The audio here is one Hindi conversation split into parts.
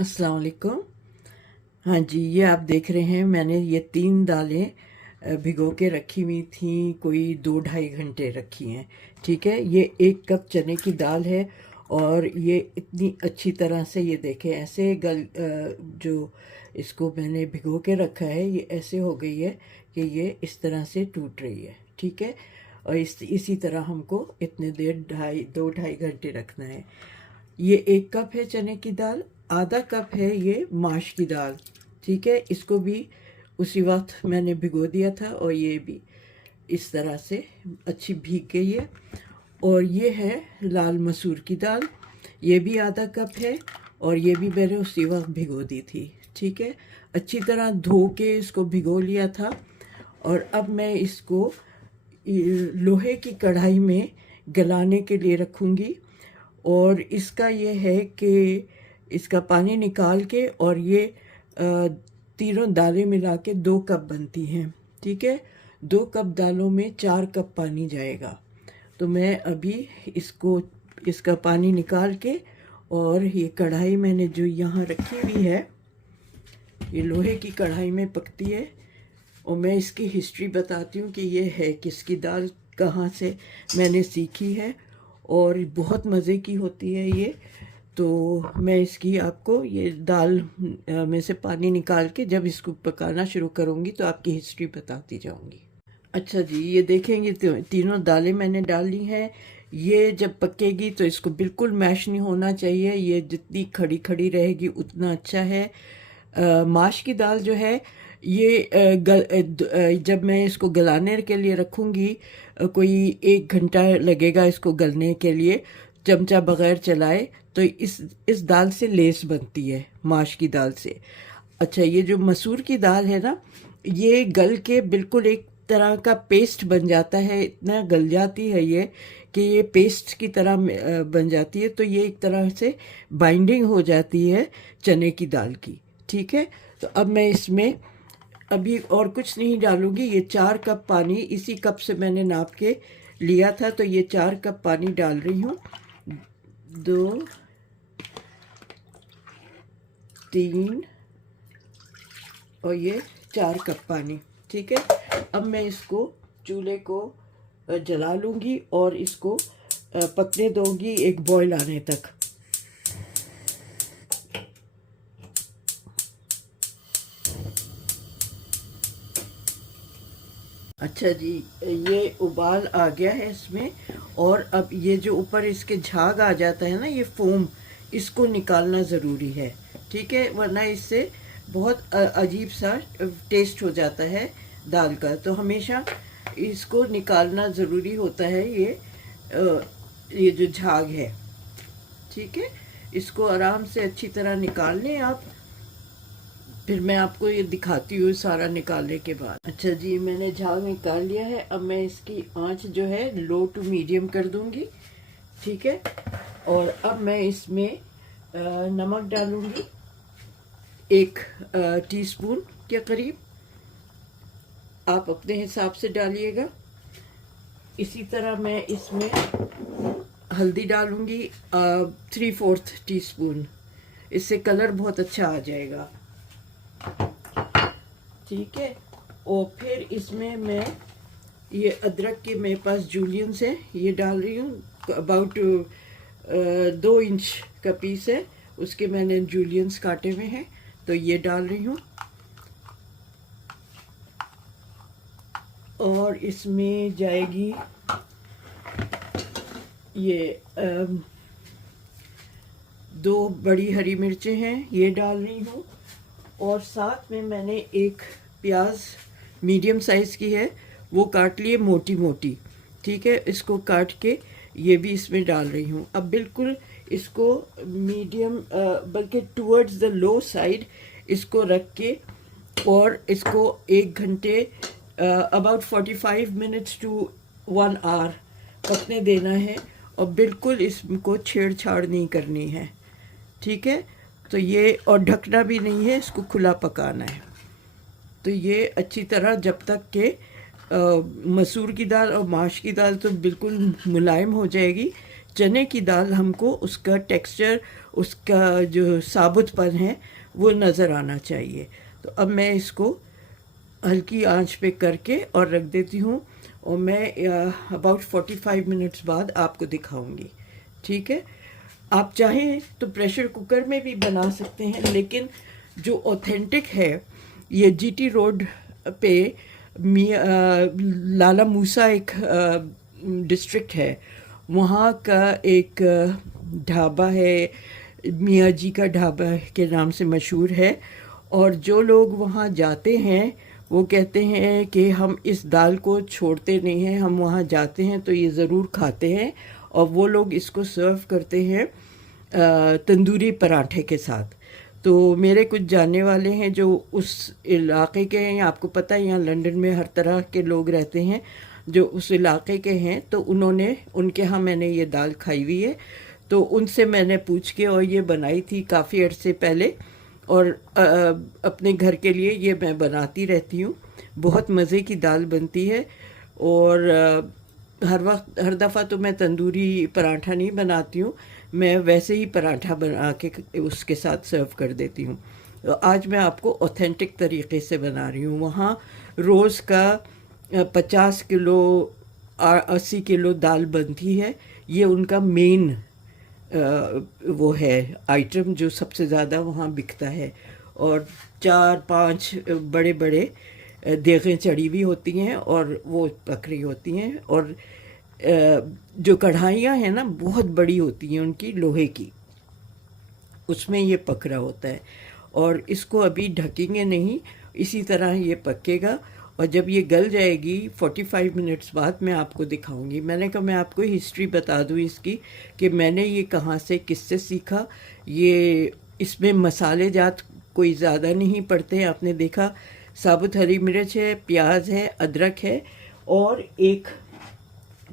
अस्सलाम वालेकुम। हाँ जी, ये आप देख रहे हैं मैंने ये 3 दालें भिगो के रखी हुई थी, कोई 2-2.5 घंटे रखी हैं। ठीक है, ये 1 कप चने की दाल है और ये इतनी अच्छी तरह से ये देखें ऐसे जो इसको मैंने भिगो के रखा है ये ऐसे हो गई है कि ये इस तरह से टूट रही है। ठीक है, और इसी तरह हमको इतने देर 2-2.5 घंटे रखना है। ये 1 कप है चने की दाल, आधा कप है ये माश की दाल। ठीक है, इसको भी उसी वक्त मैंने भिगो दिया था और ये भी इस तरह से अच्छी भीग गई है। और ये है लाल मसूर की दाल, ये भी आधा कप है और ये भी मैंने उसी वक्त भिगो दी थी। ठीक है, अच्छी तरह धो के इसको भिगो लिया था। और अब मैं इसको लोहे की कढ़ाई में गलाने के लिए रखूँगी। और इसका ये है कि इसका पानी निकाल के और ये तीनों दालें मिला के 2 कप बनती हैं। ठीक है, 2 कप दालों में 4 कप पानी जाएगा। तो मैं अभी इसका पानी निकाल के और ये कढ़ाई मैंने जो यहाँ रखी हुई है ये लोहे की कढ़ाई में पकती है। और मैं इसकी हिस्ट्री बताती हूँ कि ये है किसकी दाल, कहाँ से मैंने सीखी है और बहुत मज़े की होती है ये। तो मैं इसकी आपको ये दाल में से पानी निकाल के जब इसको पकाना शुरू करूँगी तो आपकी हिस्ट्री बताती जाऊँगी। अच्छा जी, ये देखेंगे तीनों दालें मैंने डाल ली हैं। ये जब पकेगी तो इसको बिल्कुल मैश नहीं होना चाहिए, ये जितनी खड़ी खड़ी रहेगी उतना अच्छा है। माश की दाल जो है ये जब मैं इसको गलाने के लिए रखूँगी कोई 1 घंटा लगेगा इसको गलने के लिए, चमचा बगैर चलाए। तो इस दाल से लेस बनती है, माश की दाल से। अच्छा, ये जो मसूर की दाल है ना, ये गल के बिल्कुल एक तरह का पेस्ट बन जाता है, इतना गल जाती है ये कि ये पेस्ट की तरह बन जाती है। तो ये एक तरह से बाइंडिंग हो जाती है चने की दाल की। ठीक है, तो अब मैं इसमें अभी और कुछ नहीं डालूंगी। ये 4 कप पानी इसी कप से मैंने नाप के लिया था, तो ये 4 कप पानी डाल रही हूँ। 2, 3 और ये 4 कप पानी। ठीक है, अब मैं इसको चूल्हे को जला लूँगी और इसको पकने दूँगी एक बॉयल आने तक। अच्छा जी, ये उबाल आ गया है इसमें। और अब ये जो ऊपर इसके झाग आ जाता है ना, ये फोम, इसको निकालना ज़रूरी है। ठीक है, वरना इससे बहुत अजीब सा टेस्ट हो जाता है दाल का। तो हमेशा इसको निकालना ज़रूरी होता है, ये जो झाग है। ठीक है, इसको आराम से अच्छी तरह निकाल लें आप। फिर मैं आपको ये दिखाती हूँ सारा निकालने के बाद। अच्छा जी, मैंने झाग निकाल लिया है। अब मैं इसकी आंच जो है लो टू मीडियम कर दूंगी। ठीक है, और अब मैं इसमें नमक डालूंगी 1 टीस्पून के करीब। आप अपने हिसाब से डालिएगा। इसी तरह मैं इसमें हल्दी डालूंगी 3/4 टीस्पून। इससे कलर बहुत अच्छा आ जाएगा। ठीक है, और फिर इसमें मैं ये अदरक के मेरे पास जूलियंस है, ये डाल रही हूँ। अबाउट 2 इंच का पीस है, उसके मैंने जूलियंस काटे हुए हैं, तो ये डाल रही हूँ। और इसमें जाएगी ये 2 बड़ी हरी मिर्चें हैं, ये डाल रही हूँ। और साथ में मैंने एक प्याज मीडियम साइज़ की है, वो काट लिए मोटी मोटी। ठीक है, इसको काट के ये भी इसमें डाल रही हूँ। अब बिल्कुल इसको मीडियम बल्कि टुवर्ड्स द लो साइड इसको रख के और इसको 1 घंटे अबाउट 45 मिनट्स टू 1 आवर पकने देना है। और बिल्कुल इसको छेड़छाड़ नहीं करनी है। ठीक है, तो ये और ढकना भी नहीं है, इसको खुला पकाना है। तो ये अच्छी तरह जब तक के मसूर की दाल और माश की दाल तो बिल्कुल मुलायम हो जाएगी, चने की दाल हमको उसका टेक्सचर, उसका जो साबुतपन है वो नज़र आना चाहिए। तो अब मैं इसको हल्की आंच पे करके और रख देती हूँ, और मैं अबाउट 45 मिनट्स बाद आपको दिखाऊंगी। ठीक है, आप चाहें तो प्रेशर कुकर में भी बना सकते हैं, लेकिन जो ऑथेंटिक है ये जीटी रोड पे लाला मूसा एक डिस्ट्रिक्ट है, वहाँ का एक ढाबा है, मियाँ जी का ढाबा के नाम से मशहूर है। और जो लोग वहाँ जाते हैं वो कहते हैं कि हम इस दाल को छोड़ते नहीं हैं, हम वहाँ जाते हैं तो ये ज़रूर खाते हैं। और वो लोग इसको सर्व करते हैं तंदूरी पराठे के साथ। तो मेरे कुछ जानने वाले हैं जो उस इलाके के हैं, आपको पता है यहाँ लंदन में हर तरह के लोग रहते हैं जो उस इलाके के हैं, तो उन्होंने उनके यहाँ मैंने ये दाल खाई हुई है, तो उनसे मैंने पूछ के और ये बनाई थी काफ़ी अर्से पहले, और अपने घर के लिए ये मैं बनाती रहती हूँ। बहुत मज़े की दाल बनती है। और हर दफ़ा तो मैं तंदूरी पराठा नहीं बनाती हूँ, मैं वैसे ही पराठा बना के उसके साथ सर्व कर देती हूँ। तो आज मैं आपको ऑथेंटिक तरीके से बना रही हूँ। वहाँ रोज़ का 50 किलो 80 किलो दाल बनती है। ये उनका मेन वो है आइटम जो सबसे ज़्यादा वहाँ बिकता है। और 4-5 बड़े बड़े देगें चढ़ी हुई होती हैं और वो पक रही होती हैं। और जो कढ़ाइयाँ हैं ना बहुत बड़ी होती हैं उनकी, लोहे की, उसमें ये पक रहा होता है। और इसको अभी ढकेंगे नहीं, इसी तरह ये पकेगा। और जब ये गल जाएगी 45 मिनट्स बाद मैं आपको दिखाऊंगी। मैंने कहा मैं आपको हिस्ट्री बता दूं इसकी, कि मैंने ये कहाँ से किससे सीखा। ये इसमें मसाले जात कोई ज़्यादा नहीं पड़ते हैं, आपने देखा। साबुत हरी मिर्च है, प्याज है, अदरक है, और 1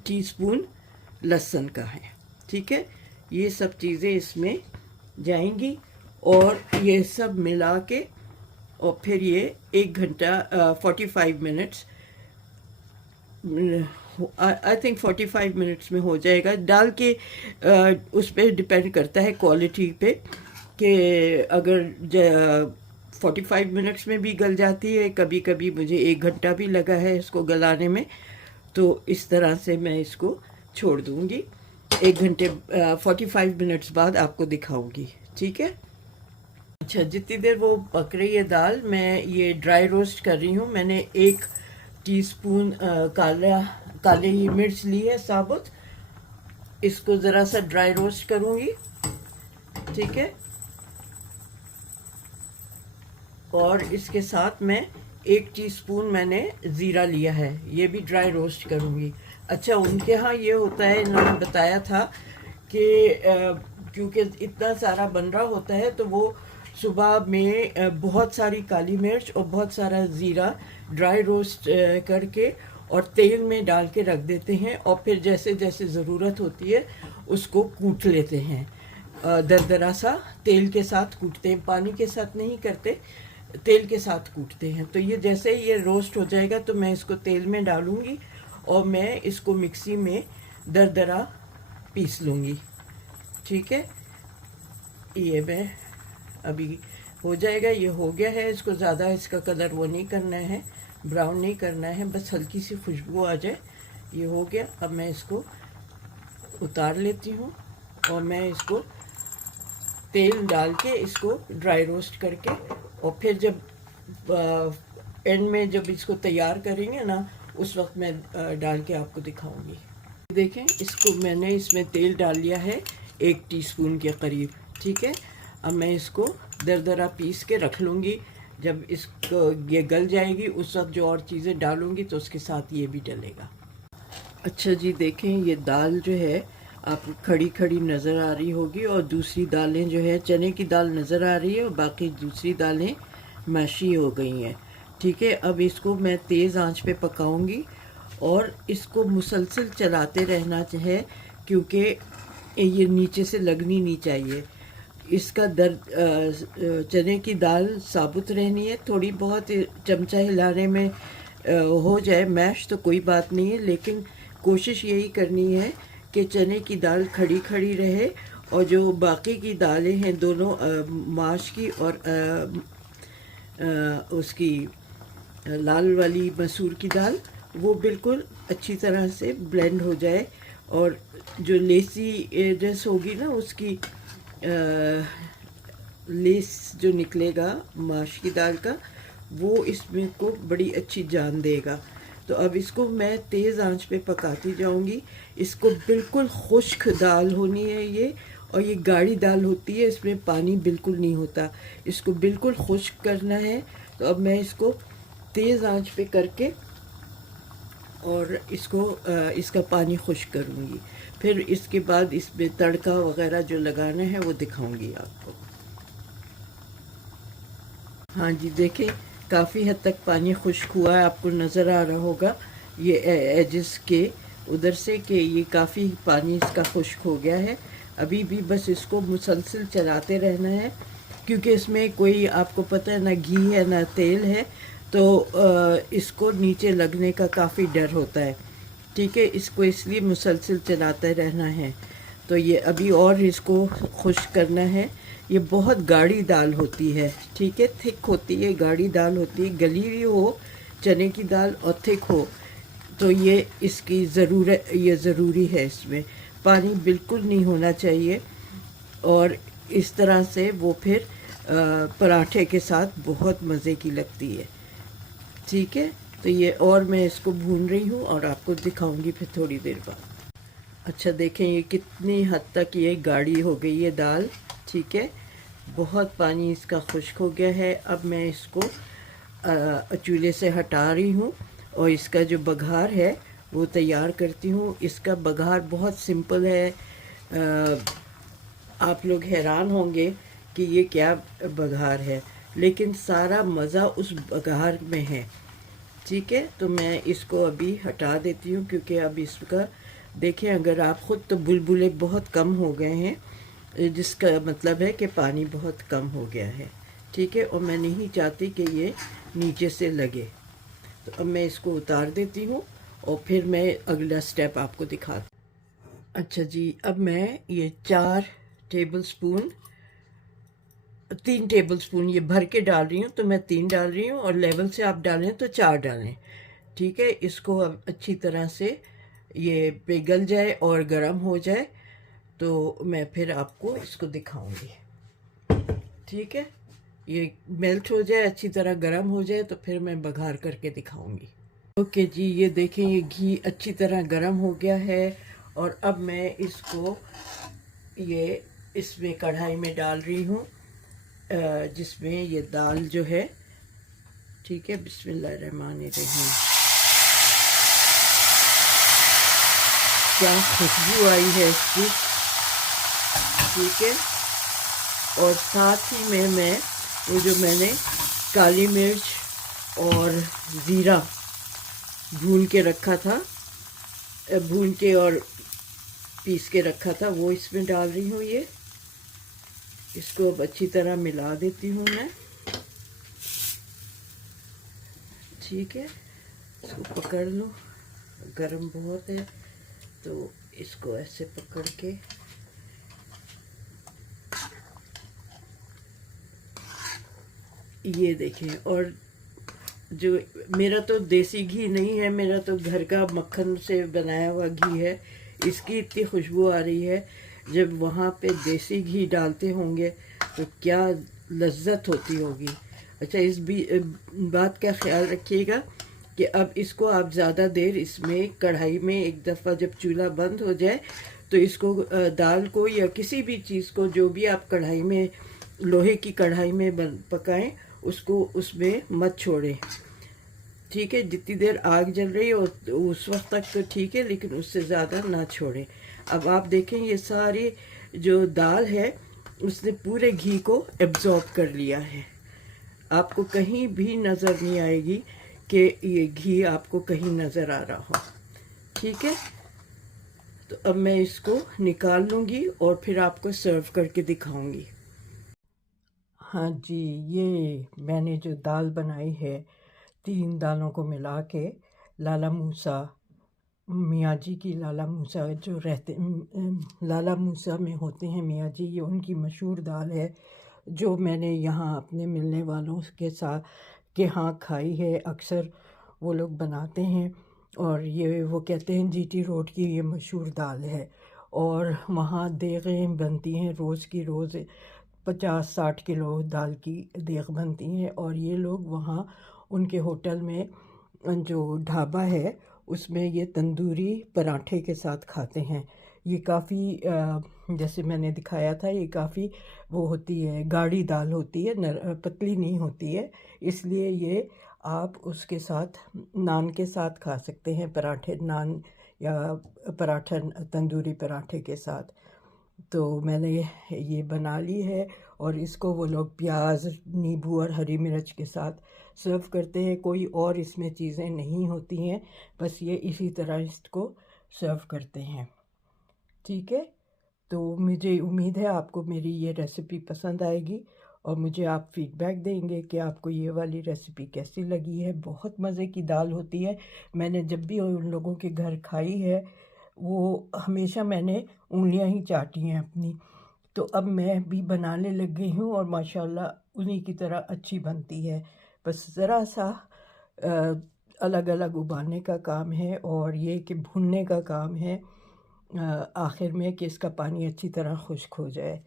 टीस्पून लहसुन का है। ठीक है, ये सब चीज़ें इसमें जाएंगी और ये सब मिला के, और फिर ये 1 घंटा 45 मिनट्स, आई थिंक 45 मिनट्स में हो जाएगा। दाल के उस पर डिपेंड करता है क्वालिटी पे, कि अगर 45 मिनट्स में भी गल जाती है, कभी कभी मुझे 1 घंटा भी लगा है इसको गलाने में। तो इस तरह से मैं इसको छोड़ दूँगी। 1 घंटे 45 मिनट्स बाद आपको दिखाऊंगी। ठीक है, अच्छा, जितनी देर वो पक रही है दाल, मैं ये ड्राई रोस्ट कर रही हूँ। मैंने 1 टीस्पून काली मिर्च ली है साबुत, इसको ज़रा सा ड्राई रोस्ट करूँगी। ठीक है, और इसके साथ मैं 1 टीस्पून मैंने ज़ीरा लिया है, ये भी ड्राई रोस्ट करूँगी। अच्छा, उनके यहाँ ये होता है, इन्होंने बताया था कि क्योंकि इतना सारा बन रहा होता है तो वो सुबह में बहुत सारी काली मिर्च और बहुत सारा ज़ीरा ड्राई रोस्ट करके और तेल में डाल के रख देते हैं, और फिर जैसे जैसे ज़रूरत होती है उसको कूट लेते हैं। दरदरा सा तेल के साथ कूटते हैं, पानी के साथ नहीं करते, तेल के साथ कूटते हैं। तो ये जैसे ही ये रोस्ट हो जाएगा तो मैं इसको तेल में डालूंगी और मैं इसको मिक्सी में दरदरा पीस लूँगी। ठीक है, ये मैं अभी हो जाएगा, ये हो गया है। इसको ज़्यादा इसका कलर वो नहीं करना है, ब्राउन नहीं करना है, बस हल्की सी खुशबू आ जाए, ये हो गया। अब मैं इसको उतार लेती हूँ और मैं इसको तेल डाल के इसको ड्राई रोस्ट करके, और फिर जब एंड में जब इसको तैयार करेंगे ना, उस वक्त मैं डाल के आपको दिखाऊंगी। देखें, इसको मैंने इसमें तेल डाल लिया है 1 टीस्पून के करीब। ठीक है, अब मैं इसको दरदरा पीस के रख लूँगी। जब इसको ये गल जाएगी उस वक्त जो और चीज़ें डालूँगी तो उसके साथ ये भी डलेगा। अच्छा जी, देखें, ये दाल जो है आप खड़ी खड़ी नज़र आ रही होगी, और दूसरी दालें जो है, चने की दाल नज़र आ रही है और बाकी दूसरी दालें मैशी हो गई हैं। ठीक है, अब इसको मैं तेज़ आंच पे पकाऊंगी और इसको मुसलसल चलाते रहना है, क्योंकि ये नीचे से लगनी नहीं चाहिए। इसका चने की दाल साबुत रहनी है, थोड़ी बहुत चमचा हिलाने में हो जाए मैश तो कोई बात नहीं है, लेकिन कोशिश यही करनी है कि चने की दाल खड़ी खड़ी रहे और जो बाकी की दालें हैं दोनों माश की और उसकी लाल वाली मसूर की दाल वो बिल्कुल अच्छी तरह से ब्लेंड हो जाए और जो लेसी एजेस होगी ना उसकी लेस जो निकलेगा माश की दाल का वो इसमें को बड़ी अच्छी जान देगा। तो अब इसको मैं तेज़ आंच पे पकाती जाऊंगी। इसको बिल्कुल खुश्क दाल होनी है ये, और ये गाढ़ी दाल होती है, इसमें पानी बिल्कुल नहीं होता। इसको बिल्कुल खुश्क करना है। तो अब मैं इसको तेज़ आंच पे करके और इसका पानी खुश्क करूँगी। फिर इसके बाद इसमें तड़का वगैरह जो लगाना है वो दिखाऊंगी आपको। हाँ जी, देखें काफ़ी हद तक पानी खुश्क हुआ है, आपको नज़र आ रहा होगा ये एजेस के उधर से कि ये काफ़ी पानी इसका खुश्क हो गया है। अभी भी बस इसको मुसलसल चलाते रहना है क्योंकि इसमें कोई आपको पता है ना घी है ना तेल है, तो इसको नीचे लगने का काफ़ी डर होता है। ठीक है, इसको इसलिए मुसलसल चलाते रहना है। तो ये अभी और इसको खुश्क करना है। ये बहुत गाढ़ी दाल होती है, ठीक है, थिक होती है, गाढ़ी दाल होती है, गली हुई हो चने की दाल और थिक हो, तो ये इसकी ये ज़रूरी है। इसमें पानी बिल्कुल नहीं होना चाहिए और इस तरह से वो फिर पराठे के साथ बहुत मज़े की लगती है। ठीक है, तो ये और मैं इसको भून रही हूँ और आपको दिखाऊंगी फिर थोड़ी देर बाद। अच्छा देखें ये कितनी हद तक ये गाढ़ी हो गई है दाल। ठीक है, बहुत पानी इसका खुश्क हो गया है। अब मैं इसको चूल्हे से हटा रही हूँ और इसका जो बघार है वो तैयार करती हूँ। इसका बघार बहुत सिंपल है। आप लोग हैरान होंगे कि ये क्या बघार है, लेकिन सारा मज़ा उस बघार में है। ठीक है, तो मैं इसको अभी हटा देती हूँ क्योंकि अब इसका देखें, अगर आप ख़ुद तो बुलबुले बहुत कम हो गए हैं, जिसका मतलब है कि पानी बहुत कम हो गया है। ठीक है, और मैं नहीं चाहती कि ये नीचे से लगे। तो अब मैं इसको उतार देती हूँ और फिर मैं अगला स्टेप आपको दिखाती हूँ। अच्छा जी, अब मैं ये 3 टेबल स्पून ये भर के डाल रही हूँ, तो मैं 3 डाल रही हूँ और लेवल से आप डालें तो 4 डालें। ठीक है, इसको अब अच्छी तरह से ये पिघल जाए और गर्म हो जाए तो मैं फिर आपको इसको दिखाऊंगी। ठीक है, ये मेल्ट हो जाए, अच्छी तरह गर्म हो जाए तो फिर मैं बघार करके दिखाऊंगी। ओके जी, ये देखें ये घी अच्छी तरह गर्म हो गया है और अब मैं इसको ये इसमें कढ़ाई में डाल रही हूँ, जिसमें ये दाल जो है। ठीक है, बिस्मिल्लाहिर्रहमानिर्रहीम। क्या खुशबू आई है इसकी। ठीक है, और साथ ही में मैं वो जो मैंने काली मिर्च और ज़ीरा भून के रखा था, भून के और पीस के रखा था, वो इसमें डाल रही हूँ। ये इसको अब अच्छी तरह मिला देती हूँ मैं। ठीक है, इसको पकड़ लो, गरम बहुत है तो इसको ऐसे पकड़ के ये देखें। और जो मेरा तो देसी घी नहीं है, मेरा तो घर का मक्खन से बनाया हुआ घी है, इसकी इतनी खुशबू आ रही है। जब वहाँ पे देसी घी डालते होंगे तो क्या लज्जत होती होगी। अच्छा, इस बात का ख्याल रखिएगा कि अब इसको आप ज़्यादा देर इसमें कढ़ाई में, एक दफ़ा जब चूल्हा बंद हो जाए तो इसको दाल को या किसी भी चीज़ को जो भी आप कढ़ाई में, लोहे की कढ़ाई में पकाएं, उसको उसमें मत छोड़ें। ठीक है, जितनी देर आग जल रही हो उस वक्त तक तो ठीक है, लेकिन उससे ज़्यादा ना छोड़ें। अब आप देखें ये सारी जो दाल है उसने पूरे घी को एब्जॉर्ब कर लिया है। आपको कहीं भी नज़र नहीं आएगी कि ये घी आपको कहीं नज़र आ रहा हो। ठीक है, तो अब मैं इसको निकाल लूँगी और फिर आपको सर्व करके दिखाऊंगी। हाँ जी, ये मैंने जो दाल बनाई है 3 दालों को मिला के, लाला मूसा मियाँ जी की लाला मूसा जो रहते लाला मूसा में होते हैं मियाँ जी, ये उनकी मशहूर दाल है जो मैंने यहाँ अपने मिलने वालों के साथ के यहाँ खाई है। अक्सर वो लोग बनाते हैं और ये वो कहते हैं जीटी रोड की ये मशहूर दाल है। और वहाँ देगें बनती हैं रोज़ की रोज़, 50-60 किलो दाल की देग बनती हैं। और ये लोग वहाँ उनके होटल में जो ढाबा है उसमें ये तंदूरी पराठे के साथ खाते हैं। ये काफ़ी जैसे मैंने दिखाया था, ये काफ़ी वो होती है, गाढ़ी दाल होती है, पतली नहीं होती है। इसलिए ये आप उसके साथ नान के साथ खा सकते हैं, पराठे नान या पराठा तंदूरी पराठे के साथ। तो मैंने ये बना ली है और इसको वो लोग प्याज नींबू और हरी मिर्च के साथ सर्व करते हैं। कोई और इसमें चीज़ें नहीं होती हैं, बस ये इसी तरह इसको सर्व करते हैं। ठीक है, तो मुझे उम्मीद है आपको मेरी ये रेसिपी पसंद आएगी और मुझे आप फीडबैक देंगे कि आपको ये वाली रेसिपी कैसी लगी है। बहुत मज़े की दाल होती है। मैंने जब भी उन लोगों के घर खाई है वो हमेशा मैंने उंगलियां ही चाटी हैं अपनी। तो अब मैं भी बनाने लग गई हूँ और माशाल्लाह उन्हीं की तरह अच्छी बनती है। बस ज़रा सा अलग अलग उबालने का काम है और ये कि भुनने का काम है आखिर में कि इसका पानी अच्छी तरह खुश्क हो जाए।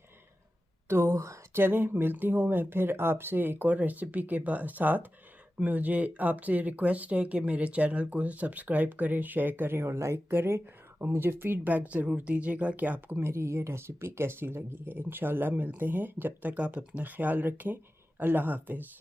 तो चलें, मिलती हूँ मैं फिर आपसे एक और रेसिपी के साथ। मुझे आपसे रिक्वेस्ट है कि मेरे चैनल को सब्सक्राइब करें, शेयर करें और लाइक करें और मुझे फ़ीडबैक ज़रूर दीजिएगा कि आपको मेरी ये रेसिपी कैसी लगी है। इंशाल्लाह मिलते हैं, जब तक आप अपना ख्याल रखें। अल्लाह हाफ़िज़।